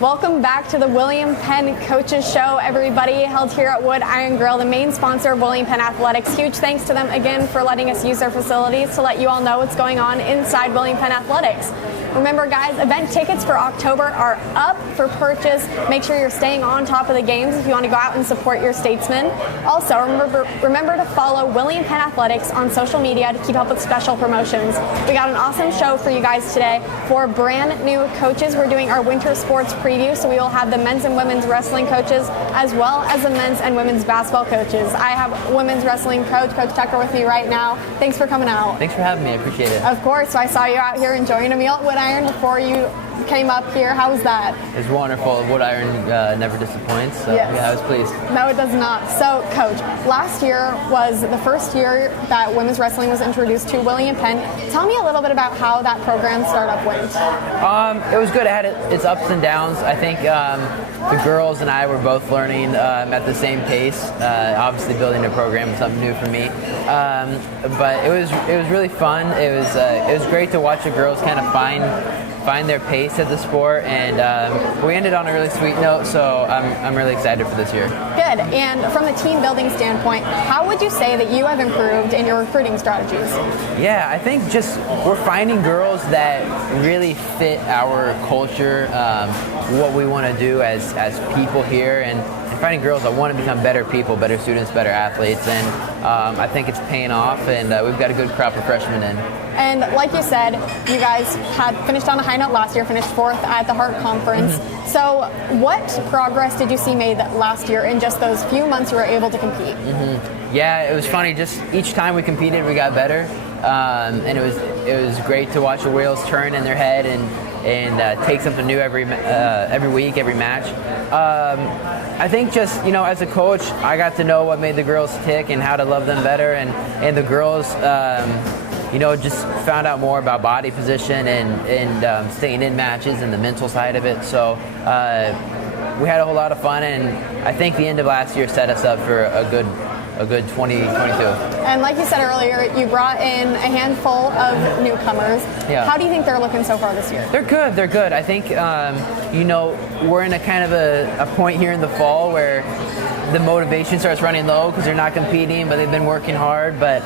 Welcome back to the William Penn Coaches Show, everybody, held here at Wood Iron Grill, the main sponsor of William Penn Athletics. Huge thanks to them again for letting us use their facilities to let you all know what's going on inside William Penn Athletics. Remember, guys, event tickets for October are up for purchase. Make sure you're staying on top of the games if you want to go out and support your statesmen. Also, remember to follow William Penn Athletics on social media to keep up with special promotions. We got an awesome show for you guys today. For brand new coaches, we're doing our winter sports preview, so we will have the men's and women's wrestling coaches as well as the men's and women's basketball coaches. I have women's wrestling coach, Coach Tucker, with me right now. Thanks for coming out. Thanks for having me. I appreciate it. Of course. So I saw you out here enjoying a meal at Wood Iron before you came up here. How was that? It's wonderful. Wood Iron never disappoints. So yes. Yeah, I was pleased. No, it does not. So, Coach, last year was the first year that women's wrestling was introduced to William Penn. Tell me a little bit about how that program startup went. It was good. It had its ups and downs. I think the girls and I were both learning at the same pace. Obviously, building a program was something new for me. But it was really fun. It was great to watch the girls kind of find their pace at the sport, and we ended on a really sweet note, so I'm really excited for this year. Good. And from the team building standpoint, how would you say that you have improved in your recruiting strategies? Yeah, I think just we're finding girls that really fit our culture, what we want to do as people here, and finding girls that want to become better people, better students, better athletes, and I think it's paying off, and we've got a good crop of freshmen in. And like you said, you guys had finished on a high note last year, finished 4th at the Hart Conference. Mm-hmm. So what progress did you see made last year in just those few months you were able to compete? Mm-hmm. Yeah, it was funny. Just each time we competed, we got better, and it was great to watch the wheels turn in their head and take something new every week, every match. I think just, as a coach, I got to know what made the girls tick and how to love them better, and the girls, just found out more about body position and staying in matches and the mental side of it. So we had a whole lot of fun, and I think the end of last year set us up for a good 2022. And like you said earlier, you brought in a handful of newcomers. Yeah. How do you think they're looking so far this year? They're good. I think, we're in a kind of a point here in the fall where the motivation starts running low because they're not competing, but they've been working hard. But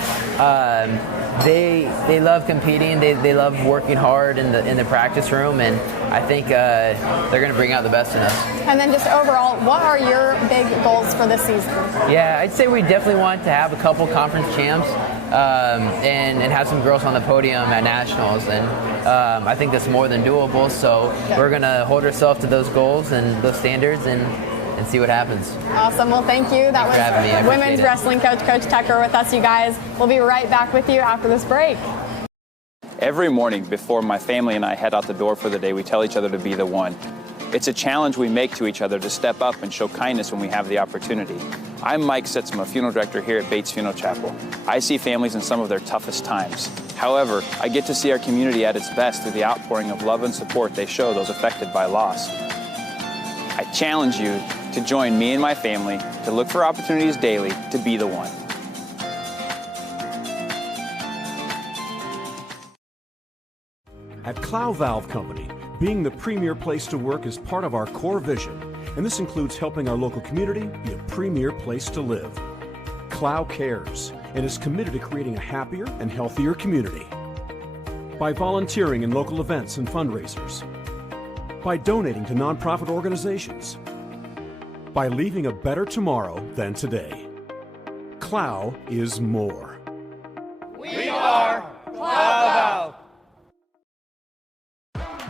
they love competing. They love working hard in the practice room, and I think they're going to bring out the best in us. And then just overall, what are your big goals for this season? Yeah, I'd say we definitely want to have a couple conference champs and have some girls on the podium at nationals, and I think that's more than doable. So we're going to hold ourselves to those goals and those standards and see what happens. Awesome. Well, thank you. That was women's wrestling coach, Coach Tucker, with us, you guys. We'll be right back with you after this break. Every morning before my family and I head out the door for the day, we tell each other to be the one. It's a challenge we make to each other to step up and show kindness when we have the opportunity. I'm Mike Sitzma, funeral director here at Bates Funeral Chapel. I see families in some of their toughest times. However, I get to see our community at its best through the outpouring of love and support they show those affected by loss. I challenge you to join me and my family to look for opportunities daily to be the one. At Clow Valve Company, being the premier place to work is part of our core vision, and this includes helping our local community be a premier place to live. Clow cares and is committed to creating a happier and healthier community. By volunteering in local events and fundraisers, by donating to nonprofit organizations, by leaving a better tomorrow than today. Clow is more. We are Clow Valve.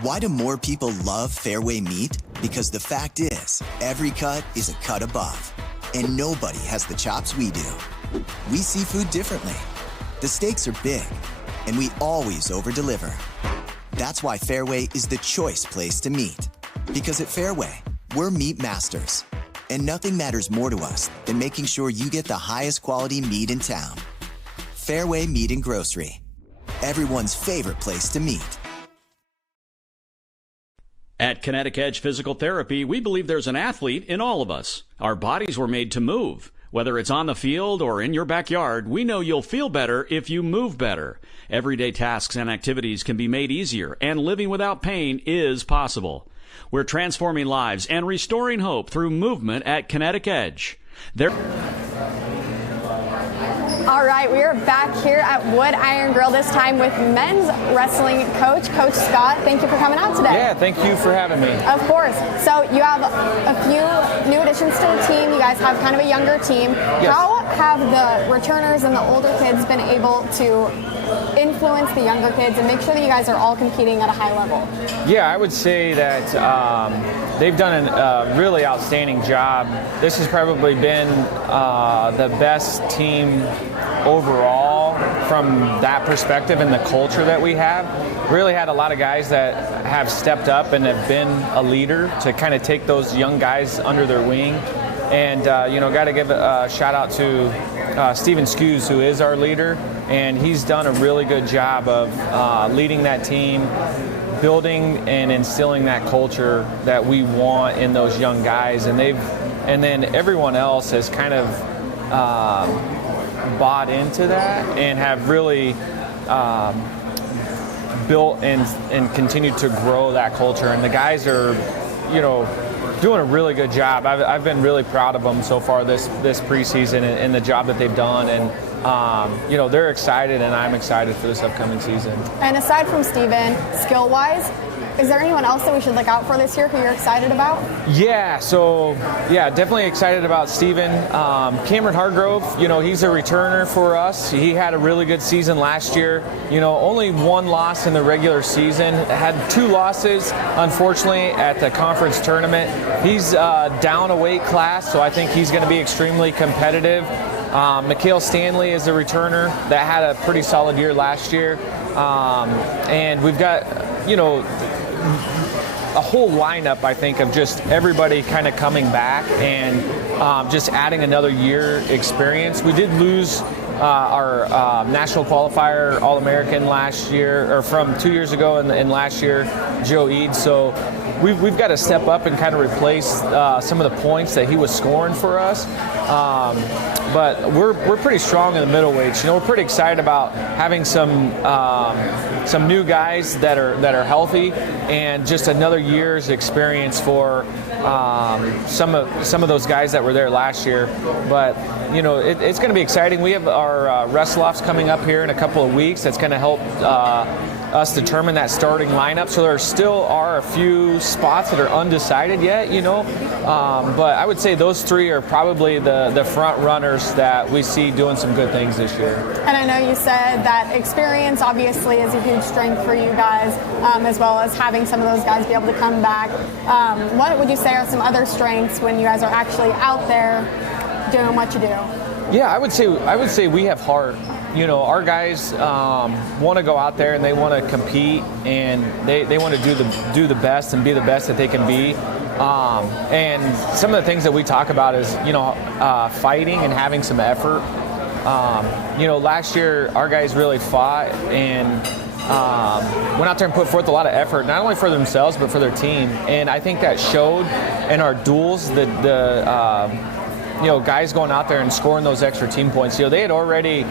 Why do more people love Fairway meat? Because the fact is, every cut is a cut above, and nobody has the chops we do. We see food differently. The stakes are big, and we always over-deliver. That's why Fairway is the choice place to meet. Because at Fairway, we're meat masters, and nothing matters more to us than making sure you get the highest quality meat in town. Fairway Meat and Grocery, everyone's favorite place to meet. At Kinetic Edge Physical Therapy, we believe there's an athlete in all of us. Our bodies were made to move. Whether it's on the field or in your backyard, we know you'll feel better if you move better. Everyday tasks and activities can be made easier, and living without pain is possible. We're transforming lives and restoring hope through movement at Kinetic Edge. All right, we are back here at Wood Iron Grill, this time with men's wrestling coach, Coach Scott. Thank you for coming out today. Yeah, thank you for having me. Of course. So you have a few new additions to the team. You guys have kind of a younger team. Yes. How have the returners and the older kids been able to influence the younger kids and make sure that you guys are all competing at a high level? Yeah, I would say that they've done a really outstanding job. This has probably been the best team overall from that perspective and the culture that we have. Really had a lot of guys that have stepped up and have been a leader to kind of take those young guys under their wing. And, got to give a shout out to Steven Skews, who is our leader, and he's done a really good job of leading that team, building and instilling that culture that we want in those young guys. And then everyone else has kind of bought into that and have really built and continued to grow that culture. And the guys are, doing a really good job. I've been really proud of them so far this preseason and the job that they've done. And they're excited, and I'm excited for this upcoming season. And aside from Steven, skill-wise, is there anyone else that we should look out for this year who you're excited about? Yeah, definitely excited about Steven. Cameron Hargrove, he's a returner for us. He had a really good season last year. Only one loss in the regular season. Had 2 losses, unfortunately, at the conference tournament. He's down a weight class, so I think he's going to be extremely competitive. Mikhail Stanley is a returner that had a pretty solid year last year. And we've got, a whole lineup, I think, of just everybody kind of coming back and just adding another year experience. We did lose our national qualifier All-American last year, or from 2 years ago and last year, Joe Eads. So we've got to step up and kind of replace some of the points that he was scoring for us. But we're pretty strong in the middleweights. We're pretty excited about having some new guys that are healthy and just another year's experience for some of those guys that were there last year. But it's going to be exciting. We have our wrestle-offs coming up here in a couple of weeks. That's going to help us determine that starting lineup. So there still are a few spots that are undecided yet, but I would say those 3 are probably the front runners that we see doing some good things this year. And I know you said that experience obviously is a huge strength for you guys, as well as having some of those guys be able to come back. What would you say are some other strengths when you guys are actually out there doing what you do? Yeah, I would say we have heart. Our guys want to go out there and they want to compete, and they want to do the best and be the best that they can be. And some of the things that we talk about is fighting and having some effort. Last year our guys really fought and went out there and put forth a lot of effort, not only for themselves but for their team. And I think that showed in our duels. Guys going out there and scoring those extra team points. They had already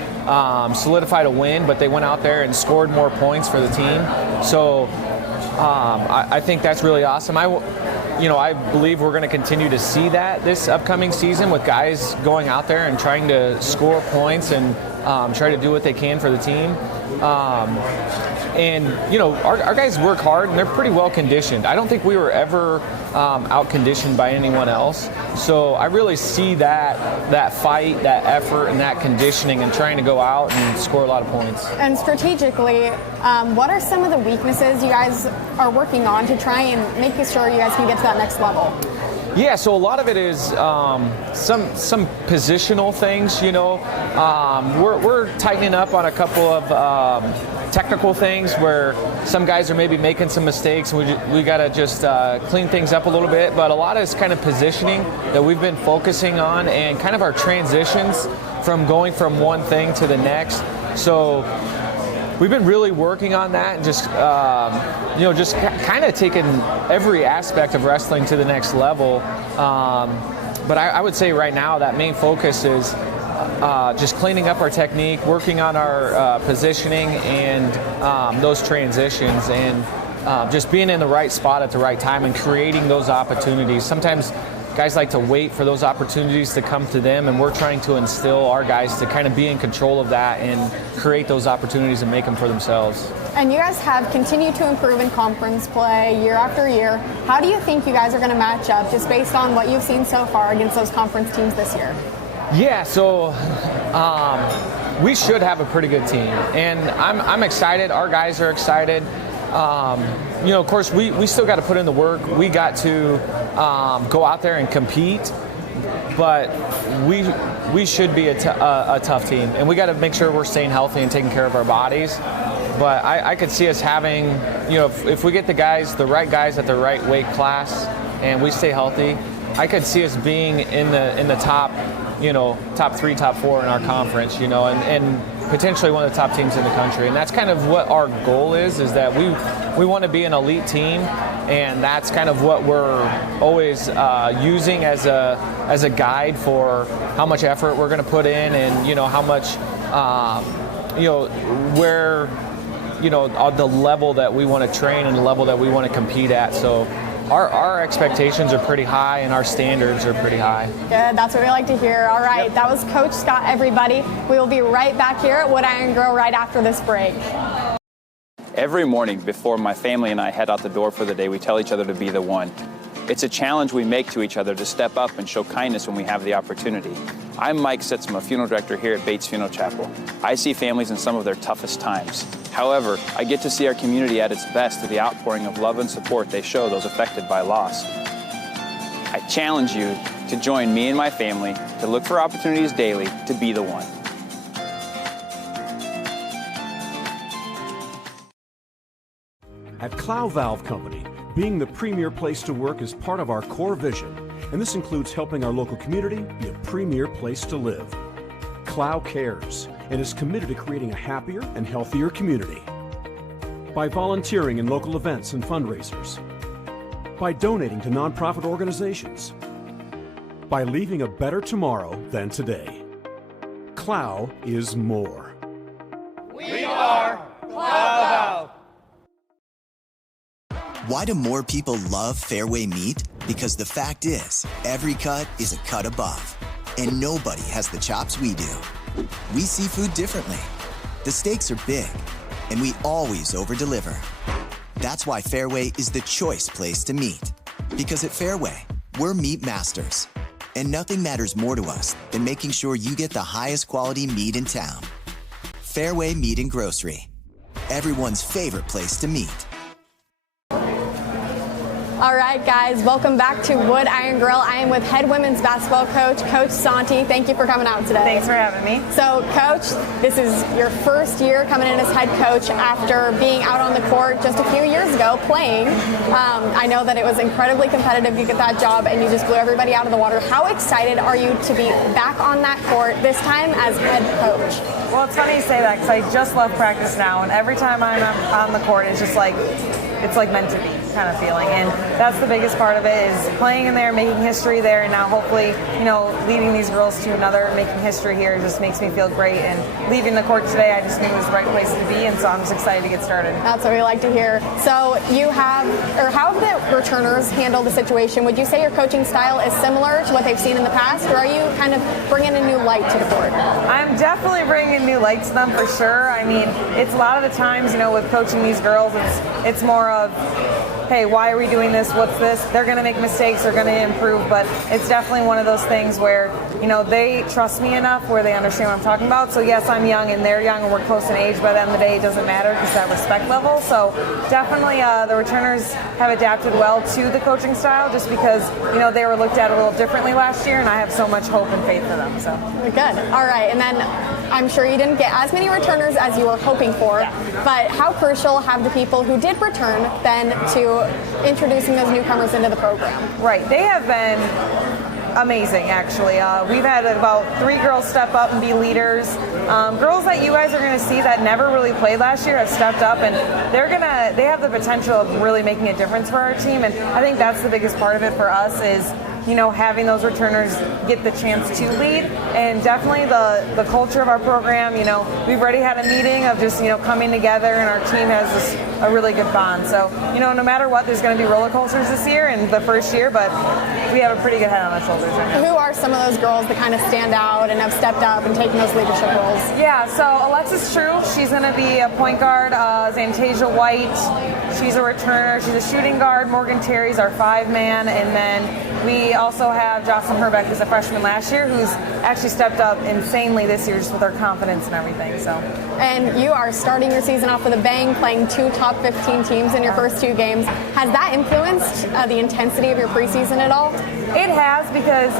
solidified a win, but they went out there and scored more points for the team. So I think that's really awesome. I believe we're going to continue to see that this upcoming season with guys going out there and trying to score points and try to do what they can for the team. Our guys work hard and they're pretty well conditioned. I don't think we were ever out conditioned by anyone else. So I really see that fight, that effort, and that conditioning and trying to go out and score a lot of points. And strategically, what are some of the weaknesses you guys are working on to try and make sure you guys can get to that next level? Yeah, so a lot of it is some positional things. We're tightening up on a couple of technical things where some guys are maybe making some mistakes, and we got to just clean things up a little bit. But a lot is kind of positioning that we've been focusing on, and kind of our transitions from going from one thing to the next. So we've been really working on that, and just kind of taking every aspect of wrestling to the next level. But I would say right now that main focus is just cleaning up our technique, working on our positioning and those transitions. And just being in the right spot at the right time and creating those opportunities. Sometimes guys like to wait for those opportunities to come to them, and we're trying to instill our guys to kind of be in control of that and create those opportunities and make them for themselves. And you guys have continued to improve in conference play year after year. How do you think you guys are going to match up just based on what you've seen so far against those conference teams this year? Yeah, so we should have a pretty good team, and I'm excited. Our guys are excited. Of course, we still got to put in the work. We got to go out there and compete, but we should be a tough team, and we got to make sure we're staying healthy and taking care of our bodies. But I could see us having, if we get the right guys at the right weight class, and we stay healthy, I could see us being in the top, top 3, top 4 in our conference, and potentially one of the top teams in the country. And that's kind of what our goal is that we want to be an elite team, and that's kind of what we're always using as a guide for how much effort we're going to put in, and how much where the level that we want to train and the level that we want to compete at. So our expectations are pretty high, and our standards are pretty high. Good, that's what we like to hear. All right, That was Coach Scott, everybody. We will be right back here at Wood Iron Grill right after this break. Every morning before my family and I head out the door for the day, we tell each other to be the one. It's a challenge we make to each other to step up and show kindness when we have the opportunity. I'm Mike Sitzma, funeral director here at Bates Funeral Chapel. I see families in some of their toughest times. However, I get to see our community at its best through the outpouring of love and support they show those affected by loss. I challenge you to join me and my family to look for opportunities daily to be the one. At Clow Valve Company, being the premier place to work is part of our core vision, and this includes helping our local community be a premier place to live. Clow cares and is committed to creating a happier and healthier community. By volunteering in local events and fundraisers. By donating to nonprofit organizations. By leaving a better tomorrow than today. Clow is more. We are Clow Valve. Why do more people love Fairway meat? Because the fact is, every cut is a cut above. And nobody has the chops we do. We see food differently. The stakes are big, and we always over-deliver. That's why Fairway is the choice place to meet. Because at Fairway, we're meat masters. And nothing matters more to us than making sure you get the highest quality meat in town. Fairway Meat and Grocery. Everyone's favorite place to meet. All right, guys, welcome back to Wood Iron Grill. I am with head women's basketball coach, Coach Santi. Thank you for coming out today. Thanks for having me. So, Coach, this is your first year coming in as head coach after being out on the court just a few years ago playing. I know that it was incredibly competitive to get that job, and you just blew everybody out of the water. How excited are you to be back on that court, this time as head coach? Well, it's funny you say that because I just love practice now, and every time I'm on the court, it's just like, it's like meant to be kind of feeling. And that's the biggest part of it, is playing in there, making history there, and now hopefully, leading these girls to another, making history here just makes me feel great. And leaving the court today, I just knew it was the right place to be, and so I'm just excited to get started. That's what we like to hear. So how have the returners handled the situation? Would you say your coaching style is similar to what they've seen in the past, or are you kind of bringing a new light to the court? I'm definitely bringing new light to them for sure. I mean, it's a lot of the times, with coaching these girls, it's more of, hey, why are we doing this? What's this? They're going to make mistakes. They're going to improve. But it's definitely one of those things where, they trust me enough where they understand what I'm talking about. So, yes, I'm young and they're young and we're close in age. But at the end of the day, it doesn't matter because that respect level. So, definitely the returners have adapted well to the coaching style just because, they were looked at a little differently last year. And I have so much hope and faith for them. So good. All right. And then I'm sure you didn't get as many returners as you were hoping for. Yeah. But how crucial have the people who did return been to introducing those newcomers into the program? Right. They have been amazing, actually. We've had about 3 girls step up and be leaders. Girls that you guys are going to see that never really played last year have stepped up, and they have the potential of really making a difference for our team. And I think that's the biggest part of it for us is, having those returners get the chance to lead. And definitely the culture of our program, we've already had a meeting of just, coming together, and our team has a really good bond. So, no matter what, there's going to be roller coasters this year and the first year, but we have a pretty good head on our shoulders right now. Who are some of those girls that kind of stand out and have stepped up and taken those leadership roles? Yeah, so Alexis True, she's going to be a point guard. Zantasia White, she's a returner. She's a shooting guard. Morgan Terry's our 5-man. And then we also have Jocelyn Herbeck, who's a freshman last year, who's actually stepped up insanely this year just with her confidence and everything. So. And you are starting your season off with a bang, playing 2 top 15 teams in your first 2 games. Has that influenced the intensity of your preseason at all? It has, because,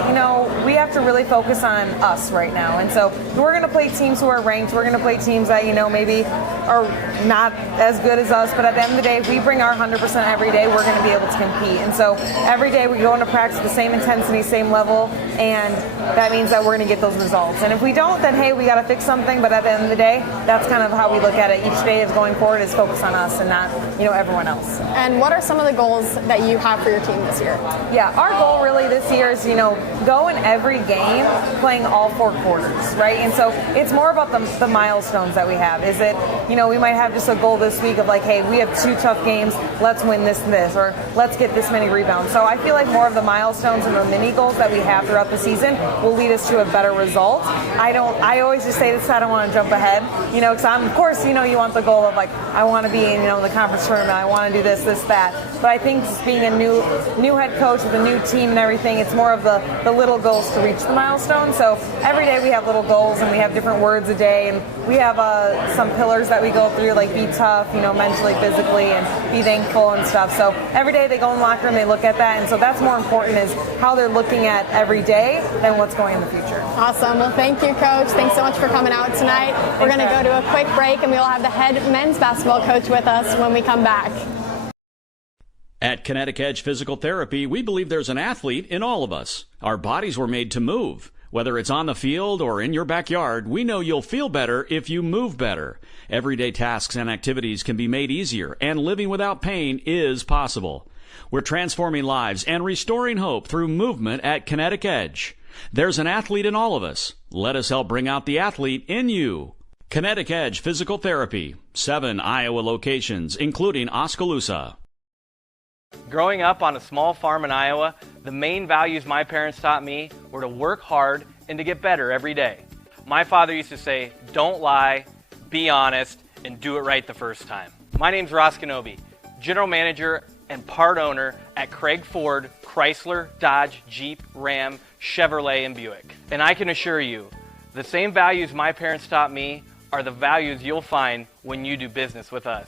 we have to really focus on us right now. And so we're going to play teams who are ranked. We're going to play teams that, maybe are not as good as us. But at the end of the day, if we bring our 100% every day, we're going to be able to compete. And so every day we go into practice with the same intensity, same level, and that means that we're going to get those results. And if we don't, then, hey, we got to fix something. But at the end of the day, that's kind of how we look at it. Each day is going forward is focus on us and not, everyone else. And what are some of the goals that you have for your team this year? Yeah, our goal really this year is, go in every game playing all 4 quarters, right? And so it's more about the milestones that we have. Is it, we might have just a goal this week of like, hey, we have 2 tough games, let's win this and this, or let's get this many rebounds. So I feel like more of the milestones and the mini goals that we have throughout the season will lead us to a better result. I always just say this, I don't want to jump ahead, because of course, you want the goal of like, I want to be in, the conference tournament, I want to do this, that. But I think just being a new head coach with a new team and everything, it's more of the little goals to reach the milestone. So every day we have little goals, and we have different words a day, and we have some pillars that we go through, like be tough, mentally, physically, and be thankful and stuff. So every day they go in the locker room, they look at that, and so that's more important, is how they're looking at every day than what's going in the future. Awesome. Well, thank you, Coach. Thanks so much for coming out tonight. We're going to go to a quick break, and we will have the head men's basketball coach with us when we come back. At Kinetic Edge Physical Therapy, we believe there's an athlete in all of us. Our bodies were made to move. Whether it's on the field or in your backyard, we know you'll feel better if you move better. Everyday tasks and activities can be made easier, and living without pain is possible. We're transforming lives and restoring hope through movement at Kinetic Edge. There's an athlete in all of us. Let us help bring out the athlete in you. Kinetic Edge Physical Therapy, 7 Iowa locations, including Oskaloosa. Growing up on a small farm in Iowa, the main values my parents taught me were to work hard and to get better every day. My father used to say, don't lie, be honest, and do it right the first time. My name's Ross Kenobi, General Manager and part owner at Craig Ford, Chrysler, Dodge, Jeep, Ram, Chevrolet, and Buick. And I can assure you, the same values my parents taught me are the values you'll find when you do business with us.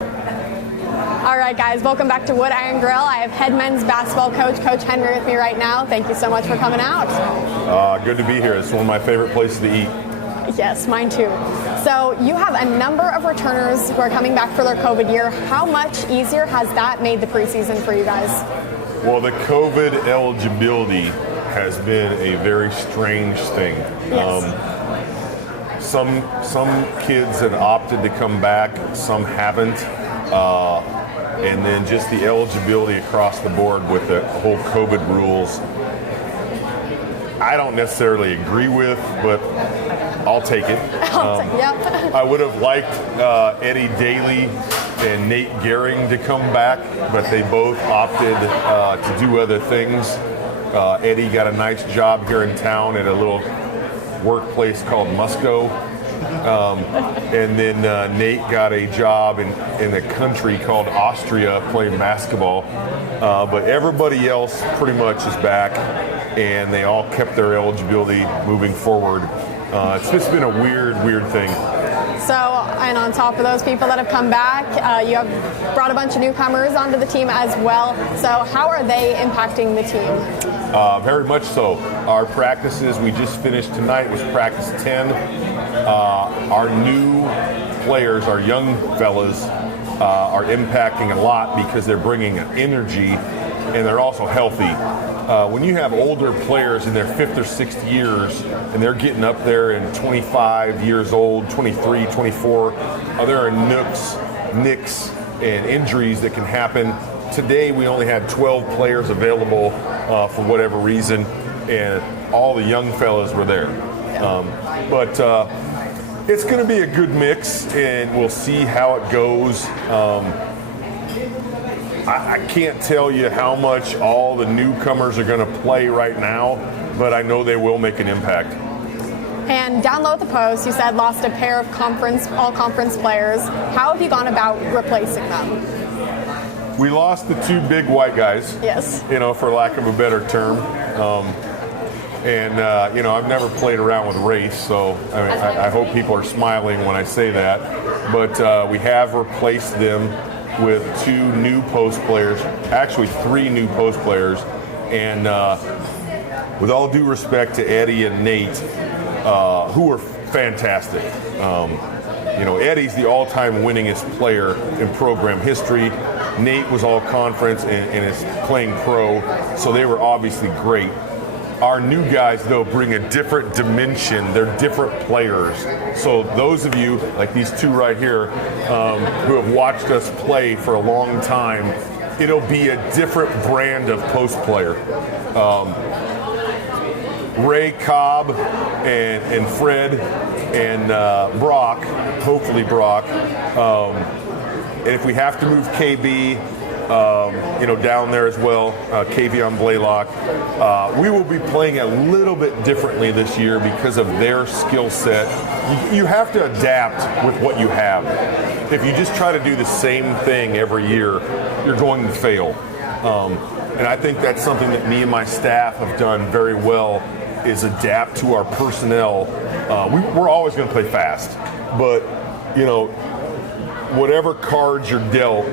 All right, guys, welcome back to Wood Iron Grill. I have head men's basketball coach, Coach Henry, with me right now. Thank you so much for coming out. Good to be here. It's one of my favorite places to eat. Yes, mine too. So you have a number of returners who are coming back for their COVID year. How much easier has that made the preseason for you guys? Well, the COVID eligibility has been a very strange thing. Yes. Some kids have opted to come back, some haven't. And then just the eligibility across the board with the whole COVID rules, I don't necessarily agree with, but I'll take it. I would have liked Eddie Daly and Nate Gehring to come back, but they both opted to do other things. Eddie got a nice job here in town at a little workplace called Musco. And then Nate got a job in the country called Austria playing basketball. But everybody else pretty much is back, and they all kept their eligibility moving forward. It's just been a weird thing. So, and on top of those people that have come back, you have brought a bunch of newcomers onto the team as well. So how are they impacting the team? Very much so. Our practices, we just finished tonight, was practice 10. Our new players, our young fellas, are impacting a lot because they're bringing energy and they're also healthy. When you have older players in their 5th or 6th years and they're getting up there and 25 years old, 23, 24, there are nicks and injuries that can happen. today we only had 12 players available for whatever reason, and all the young fellas were there. But it's going to be a good mix, and we'll see how it goes. I can't tell you how much all the newcomers are going to play right now, but I know they will make an impact. And down low at the post, you said lost a pair of all-conference players. How have you gone about replacing them? We lost the two big white guys. Yes. For lack of a better term. I've never played around with race, so I hope people are smiling when I say that. But we have replaced them with two new post players, actually three new post players. And with all due respect to Eddie and Nate, who are fantastic. Eddie's the all-time winningest player in program history. Nate was all conference and is playing pro, so they were obviously great. Our new guys, though, bring a different dimension. They're different players. So those of you, like these two right here, who have watched us play for a long time, it'll be a different brand of post player. Ray Cobb and Fred and Brock, hopefully Brock. And if we have to move KB, down there as well, Kavion Blaylock, we will be playing a little bit differently this year because of their skill set. You have to adapt with what you have. If you just try to do the same thing every year, you're going to fail. And I think that's something that me and my staff have done very well, is adapt to our personnel. We're always going to play fast, but whatever cards you're dealt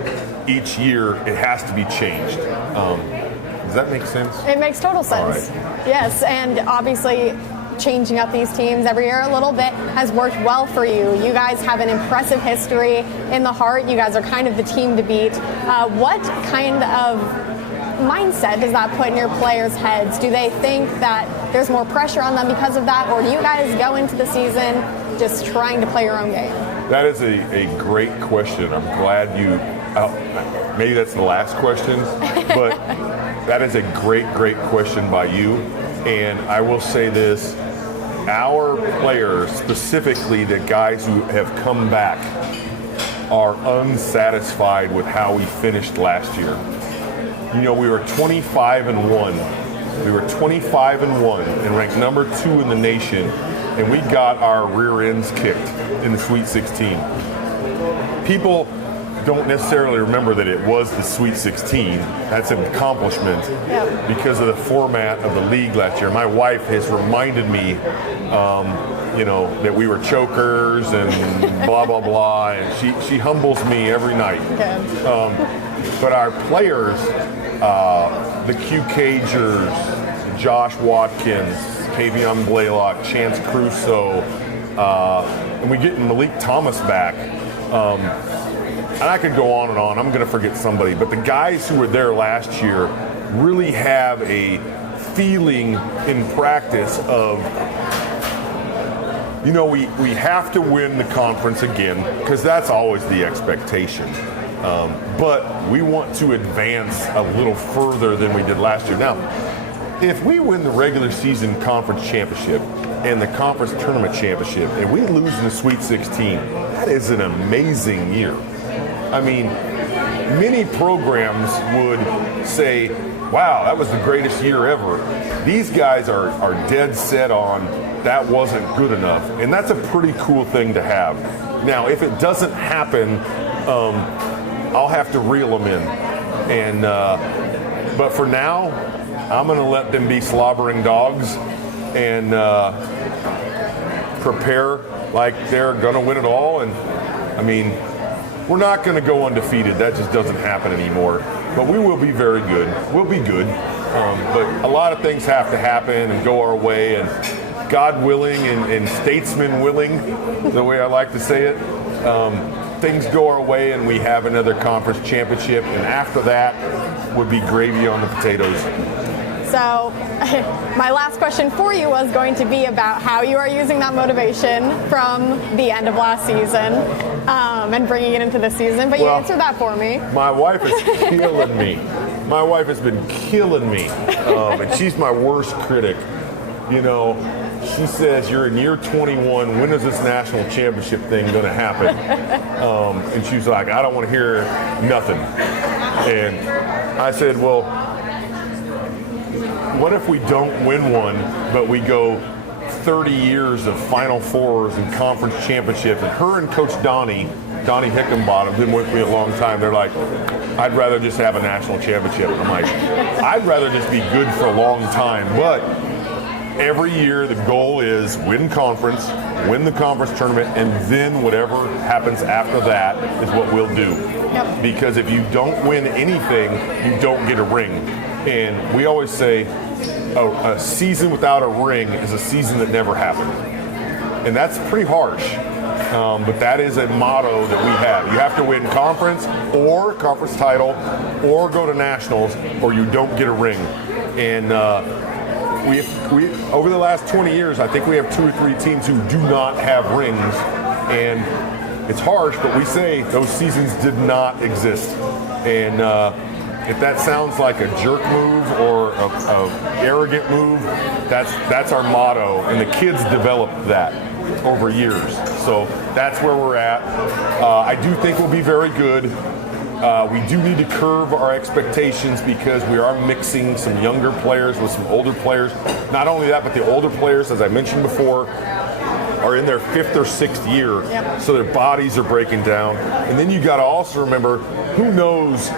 each year, it has to be changed. Does that make sense? It makes total sense. All right. Yes, and obviously changing up these teams every year a little bit has worked well for you. You guys have an impressive history in the heart. You guys are kind of the team to beat. What kind of mindset does that put in your players' heads? Do they think that there's more pressure on them because of that, or do you guys go into the season just trying to play your own game? That is a great question. I'm glad you, maybe that's the last question, but that is a great question by you. And I will say this, our players, specifically the guys who have come back, are unsatisfied with how we finished last year. We were 25-1. We were 25-1 and ranked number 2 in the nation, and we got our rear ends kicked in the Sweet 16. People don't necessarily remember that it was the Sweet 16. That's an accomplishment because of the format of the league last year. My wife has reminded me, that we were chokers and blah, blah, blah, and she humbles me every night. But our players, the Q Cagers, Josh Watkins, Kavion Blaylock, Chance Crusoe, and we get Malik Thomas back. And I could go on and on. I'm going to forget somebody. But the guys who were there last year really have a feeling in practice of, we have to win the conference again, because that's always the expectation. But we want to advance a little further than we did last year. Now, if we win the regular season conference championship and the conference tournament championship, and we lose in the Sweet 16, that is an amazing year. I mean, many programs would say, wow, that was the greatest year ever. These guys are dead set on that wasn't good enough, and that's a pretty cool thing to have. Now, if it doesn't happen, I'll have to reel them in. But for now, I'm going to let them be slobbering dogs and prepare like they're going to win it all. And I mean, we're not going to go undefeated. That just doesn't happen anymore. But we will be very good. We'll be good. But a lot of things have to happen and go our way. And God willing and statesman willing, the way I like to say it, things go our way and we have another conference championship. And after that would be gravy on the potatoes. So my last question for you was going to be about how you are using that motivation from the end of last season and bringing it into this season. But you answered that for me. My wife is killing me. My wife has been killing me, and she's my worst critic. You know, she says, you're in year 21, when is this national championship thing going to happen? And she's like, I don't want to hear nothing. And I said, well, what if we don't win one, but we go 30 years of Final Fours and conference championships? And her and Coach Donnie Hickenbottom, been with me a long time, they're like, I'd rather just have a national championship. I'm like, I'd rather just be good for a long time. But every year the goal is win conference, win the conference tournament, and then whatever happens after that is what we'll do. Yep. Because if you don't win anything, you don't get a ring. And we always say a season without a ring is a season that never happened. And that's pretty harsh. But that is a motto that we have. You have to win conference or conference title or go to nationals or you don't get a ring. And we over the last 20 years, I think we have 2 or 3 teams who do not have rings. And it's harsh, but we say those seasons did not exist. And if that sounds like a jerk move or a arrogant move, that's our motto. And the kids developed that over years. So that's where we're at. I do think we'll be very good. We do need to curve our expectations because we are mixing some younger players with some older players. Not only that, but the older players, as I mentioned before, are in their 5th or 6th year. Yep. So their bodies are breaking down. And then you got to also remember, who knows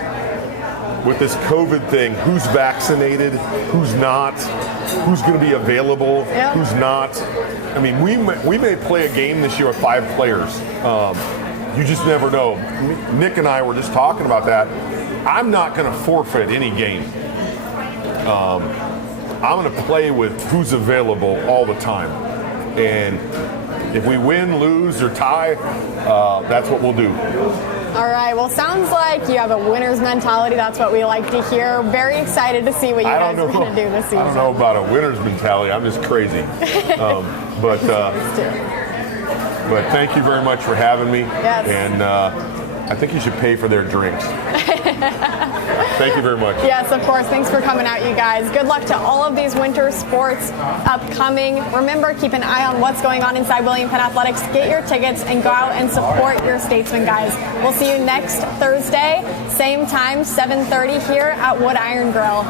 with this COVID thing, who's vaccinated, who's not, who's going to be available, Yep. who's not. I mean, we may play a game this year with 5 players. You just never know. Nick and I were just talking about that. I'm not going to forfeit any game. I'm going to play with who's available all the time. And if we win, lose, or tie, that's what we'll do. All right. Well, sounds like you have a winner's mentality. That's what we like to hear. Very excited to see what you guys are going to do this season. I don't know about a winner's mentality. I'm just crazy. But thank you very much for having me. Yes. And I think you should pay for their drinks. Thank you very much. Yes, of course. Thanks for coming out, you guys. Good luck to all of these winter sports upcoming. Remember, keep an eye on what's going on inside William Penn Athletics. Get your tickets and go out and support your Statesmen, guys. We'll see you next Thursday, same time, 7:30 here at Wood Iron Grill.